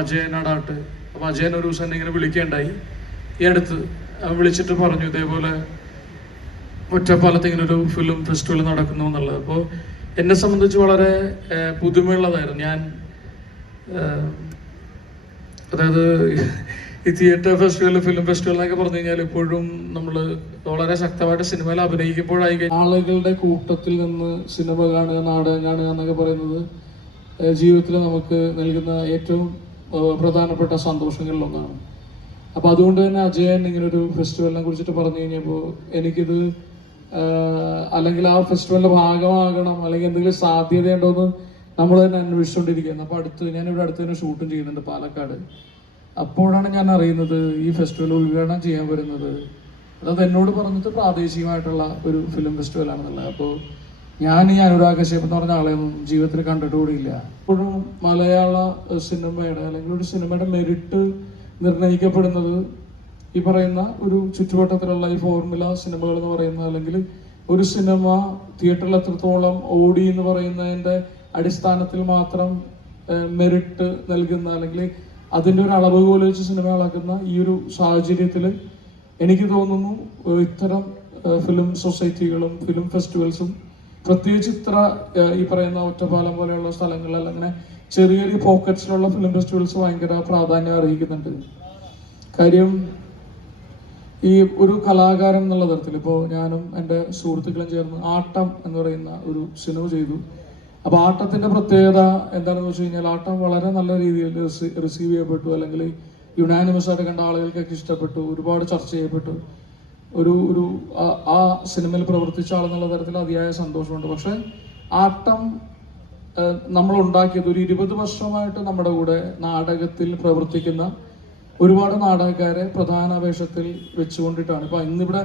അജയൻ അടാട്ട്. അപ്പൊ അജയൻ ഒരു ദിവസം ഇങ്ങനെ വിളിക്കേണ്ടായി. ഈ അടുത്ത് വിളിച്ചിട്ട് പറഞ്ഞു ഇതേപോലെ ഒറ്റപ്പാലത്ത് ഇങ്ങനെ ഒരു ഫിലിം ഫെസ്റ്റിവൽ നടക്കുന്നു എന്നുള്ളത്. അപ്പോൾ എന്നെ സംബന്ധിച്ച് വളരെ പുതുമയുള്ളതായിരുന്നു. ഞാൻ അതായത് ഈ തിയേറ്റർ ഫെസ്റ്റിവൽ, ഫിലിം ഫെസ്റ്റിവൽ എന്നൊക്കെ പറഞ്ഞു കഴിഞ്ഞാൽ ഇപ്പോഴും നമ്മൾ വളരെ ശക്തമായിട്ട് സിനിമയിൽ അഭിനയിക്കുമ്പോഴായി ആളുകളുടെ കൂട്ടത്തിൽ നിന്ന് സിനിമ കാണുക, നാടകം കാണുക എന്നൊക്കെ പറയുന്നത് ജീവിതത്തിൽ നമുക്ക് നൽകുന്ന ഏറ്റവും പ്രധാനപ്പെട്ട സന്തോഷങ്ങളിലൊന്നാണ്. അപ്പം അതുകൊണ്ട് തന്നെ അജയൻ ഇങ്ങനൊരു ഫെസ്റ്റിവലിനെ കുറിച്ചിട്ട് പറഞ്ഞു കഴിഞ്ഞപ്പോൾ എനിക്കിത് അല്ലെങ്കിൽ ആ ഫെസ്റ്റിവലിന്റെ ഭാഗമാകണം അല്ലെങ്കിൽ എന്തെങ്കിലും സാധ്യതയുണ്ടോയെന്ന് നമ്മൾ തന്നെ അന്വേഷിച്ചുകൊണ്ടിരിക്കുന്നത്. അപ്പോൾ ഞാനിവിടെ അടുത്ത് തന്നെ ഷൂട്ടും ചെയ്യുന്നുണ്ട് പാലക്കാട്. അപ്പോഴാണ് ഞാൻ അറിയുന്നത് ഈ ഫെസ്റ്റിവൽ ഉദ്ഘാടനം ചെയ്യാൻ വരുന്നത് അത് എന്നോട് പറഞ്ഞിട്ട് പ്രാദേശികമായിട്ടുള്ള ഒരു ഫിലിം ഫെസ്റ്റിവലാണെന്നുള്ളത്. അപ്പോൾ ഞാൻ ഈ അനുരാഗ് കശ്യപ് എന്ന് പറഞ്ഞ ആളെയൊന്നും ജീവിതത്തിൽ കണ്ടിട്ടുകൂടിയില്ല. ഇപ്പോഴും മലയാള സിനിമയുടെ അല്ലെങ്കിൽ ഒരു സിനിമയുടെ മെറിറ്റ് നിർണ്ണയിക്കപ്പെടുന്നത് ഈ പറയുന്ന ഒരു ചുറ്റുവട്ടത്തിലുള്ള ഈ ഫോർമുല സിനിമകൾ എന്ന് പറയുന്ന, അല്ലെങ്കിൽ ഒരു സിനിമ തിയേറ്ററിൽ എത്രത്തോളം ഓടി എന്ന് പറയുന്നതിന്റെ അടിസ്ഥാനത്തിൽ മാത്രം മെറിറ്റ് നൽകുന്ന, അല്ലെങ്കിൽ അതിന്റെ ഒരു അളവുകോൽ വെച്ച് സിനിമ അളക്കുന്ന ഈ ഒരു സാഹചര്യത്തിൽ എനിക്ക് തോന്നുന്നു ഇത്തരം ഫിലിം സൊസൈറ്റികളും ഫിലിം ഫെസ്റ്റിവൽസും പ്രത്യേകിച്ച് ഇത്ര ഈ പറയുന്ന ഒറ്റപ്പാലം പോലെയുള്ള സ്ഥലങ്ങളിൽ അങ്ങനെ ചെറിയ ചെറിയ പോക്കറ്റ്സിലുള്ള ഫിലിം ഫെസ്റ്റിവൽസ് ഭയങ്കര പ്രാധാന്യം അർഹിക്കുന്നുണ്ട്. കാര്യം ഈ ഒരു കലാകാരൻ എന്നുള്ള തരത്തിൽ ഇപ്പോൾ ഞാനും എൻ്റെ സുഹൃത്തുക്കളും ചേർന്ന് ആട്ടം എന്ന് പറയുന്ന ഒരു സിനിമ ചെയ്തു. അപ്പൊ ആട്ടത്തിന്റെ പ്രത്യേകത എന്താണെന്ന് വെച്ച് കഴിഞ്ഞാൽ ആട്ടം വളരെ നല്ല രീതിയിൽ റിസീവ് ചെയ്യപ്പെട്ടു, അല്ലെങ്കിൽ യുനാനിമസ് ആയിട്ട് കണ്ട ആളുകൾക്കൊക്കെ ഇഷ്ടപ്പെട്ടു, ഒരുപാട് ചർച്ച ചെയ്യപ്പെട്ടു. ഒരു ആ സിനിമയിൽ പ്രവർത്തിച്ച ആളെന്നുള്ള തരത്തിൽ അതിയായ സന്തോഷമുണ്ട്. പക്ഷെ ആട്ടം നമ്മൾ ഉണ്ടാക്കിയത് ഒരു 20 വർഷമായിട്ട് നമ്മുടെ കൂടെ നാടകത്തിൽ പ്രവർത്തിക്കുന്ന ഒരുപാട് നാടകക്കാരെ പ്രധാന വേഷത്തിൽ വെച്ചുകൊണ്ടിട്ടാണ്. ഇപ്പൊ ഇന്നിവിടെ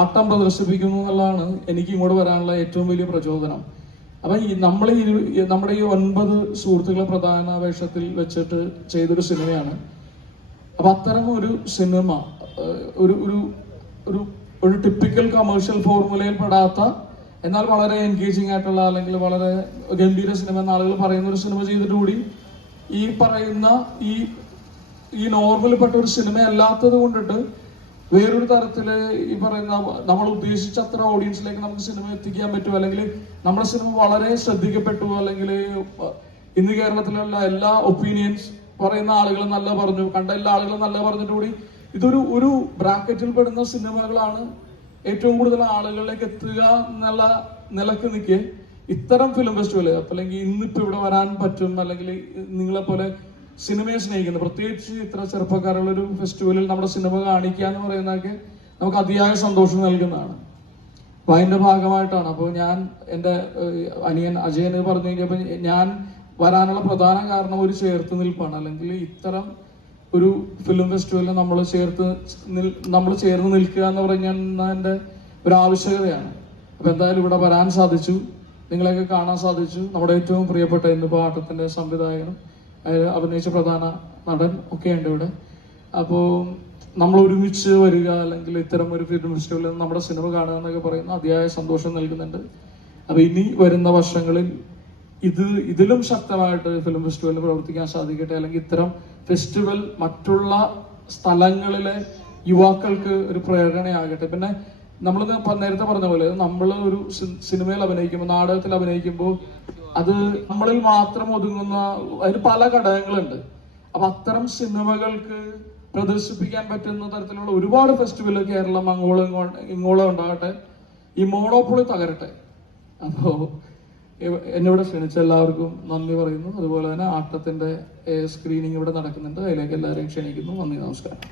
ആട്ടം പ്രദർശിപ്പിക്കുന്നു എന്നുള്ളതാണ് എനിക്ക് ഇങ്ങോട്ട് വരാനുള്ള ഏറ്റവും വലിയ പ്രചോദനം. അപ്പൊ നമ്മുടെ ഈ 9 സുഹൃത്തുക്കളെ പ്രധാന വേഷത്തിൽ വെച്ചിട്ട് ചെയ്തൊരു സിനിമയാണ്. അപ്പൊ അത്തരം ഒരു സിനിമ ഒരു ടിപ്പിക്കൽ കമേഴ്ഷ്യൽ ഫോർമുലയിൽ പെടാത്ത എന്നാൽ വളരെ എൻഗേജിങ് ആയിട്ടുള്ള, അല്ലെങ്കിൽ വളരെ ഗംഭീര സിനിമ എന്ന ആളുകൾ പറയുന്ന ഒരു സിനിമ ചെയ്തിട്ട് കൂടി ഈ പറയുന്ന ഈ നോർമൽപ്പെട്ട ഒരു സിനിമ അല്ലാത്തത് കൊണ്ടിട്ട് വേറൊരു തരത്തില് ഈ പറയുന്ന നമ്മൾ ഉദ്ദേശിച്ച അത്ര ഓഡിയൻസിലേക്ക് നമുക്ക് സിനിമ എത്തിക്കാൻ പറ്റും, അല്ലെങ്കിൽ നമ്മുടെ സിനിമ വളരെ ശ്രദ്ധിക്കപ്പെട്ടു, അല്ലെങ്കിൽ ഇന്ന് കേരളത്തിലുള്ള എല്ലാ ഒപ്പീനിയൻസ് പറയുന്ന ആളുകൾ നല്ല പറഞ്ഞു, കണ്ട എല്ലാ ആളുകളും നല്ല പറഞ്ഞിട്ട് കൂടി ഒരു ബ്രാക്കറ്റിൽ പെടുന്ന സിനിമകളാണ് ഏറ്റവും കൂടുതൽ ആളുകളിലേക്ക് എത്തുക എന്നുള്ള നിലക്ക് നിൽക്കെ ഇത്തരം ഫിലിം ഫെസ്റ്റിവല്, അല്ലെങ്കിൽ ഇന്നിപ്പോ ഇവിടെ വരാൻ പറ്റും, അല്ലെങ്കിൽ നിങ്ങളെ പോലെ സിനിമയെ സ്നേഹിക്കുന്നത്, പ്രത്യേകിച്ച് ഇത്ര ചെറുപ്പക്കാരുള്ള ഒരു ഫെസ്റ്റിവലിൽ നമ്മുടെ സിനിമ കാണിക്കുക എന്ന് പറയുന്നതൊക്കെ നമുക്ക് അതിയായ സന്തോഷം നൽകുന്നതാണ്. അപ്പൊ അതിന്റെ ഭാഗമായിട്ടാണ്. അപ്പോൾ ഞാൻ എൻ്റെ അനിയൻ അജയന് പറഞ്ഞു കഴിഞ്ഞപ്പോൾ ഞാൻ വരാനുള്ള പ്രധാന കാരണം ഒരു ചേർത്ത് നിൽപ്പാണ്, അല്ലെങ്കിൽ ഇത്തരം ഒരു ഫിലിം ഫെസ്റ്റിവലിന് നമ്മൾ ചേർന്ന് നിൽക്കുക എന്ന് പറഞ്ഞാൽ എൻ്റെ ഒരു ആവശ്യകതയാണ്. അപ്പൊ എന്തായാലും ഇവിടെ വരാൻ സാധിച്ചു, നിങ്ങളെയൊക്കെ കാണാൻ സാധിച്ചു. നമ്മുടെ ഏറ്റവും പ്രിയപ്പെട്ട ഇന്നിപ്പോൾ ആട്ടത്തിന്റെ സംവിധായകനും അഭിനയിച്ച പ്രധാന നടൻ ഒക്കെ ഉണ്ട് ഇവിടെ. അപ്പോൾ നമ്മൾ ഒരുമിച്ച് വരിക, അല്ലെങ്കിൽ ഇത്തരം ഒരു ഫിലിം ഫെസ്റ്റിവലിൽ നമ്മുടെ സിനിമ കാണുക എന്നൊക്കെ പറയുന്ന അതിയായ സന്തോഷം നൽകുന്നുണ്ട്. അപ്പൊ ഇനി വരുന്ന വർഷങ്ങളിൽ ഇതിലും ശക്തമായിട്ട് ഫിലിം ഫെസ്റ്റിവലിൽ പ്രവർത്തിക്കാൻ സാധിക്കട്ടെ, അല്ലെങ്കിൽ ഇത്തരം ഫെസ്റ്റിവൽ മറ്റുള്ള സ്ഥലങ്ങളിലെ യുവാക്കൾക്ക് ഒരു പ്രേരണയാകട്ടെ. പിന്നെ നമ്മൾ നേരത്തെ പറഞ്ഞ പോലെ നമ്മൾ ഒരു സിനിമയിൽ അഭിനയിക്കുമ്പോൾ, നാടകത്തിൽ അഭിനയിക്കുമ്പോൾ അത് നമ്മളിൽ മാത്രം ഒതുങ്ങുന്ന, അതിന് പല ഘടകങ്ങളുണ്ട്. അപ്പൊ അത്തരം സിനിമകൾക്ക് പ്രദർശിപ്പിക്കാൻ പറ്റുന്ന തരത്തിലുള്ള ഒരുപാട് ഫെസ്റ്റിവൽ കേരളം ഇങ്ങോളം ഉണ്ടാകട്ടെ, ഈ മോണോപ്പൊളി തകരട്ടെ. അപ്പോ എന്നിവിടെ ക്ഷണിച്ച എല്ലാവർക്കും നന്ദി പറയുന്നു. അതുപോലെ തന്നെ ആട്ടത്തിന്റെ സ്ക്രീനിങ് ഇവിടെ നടക്കുന്നുണ്ട്, അതിലേക്ക് എല്ലാവരെയും ക്ഷണിക്കുന്നു. നന്ദി, നമസ്കാരം.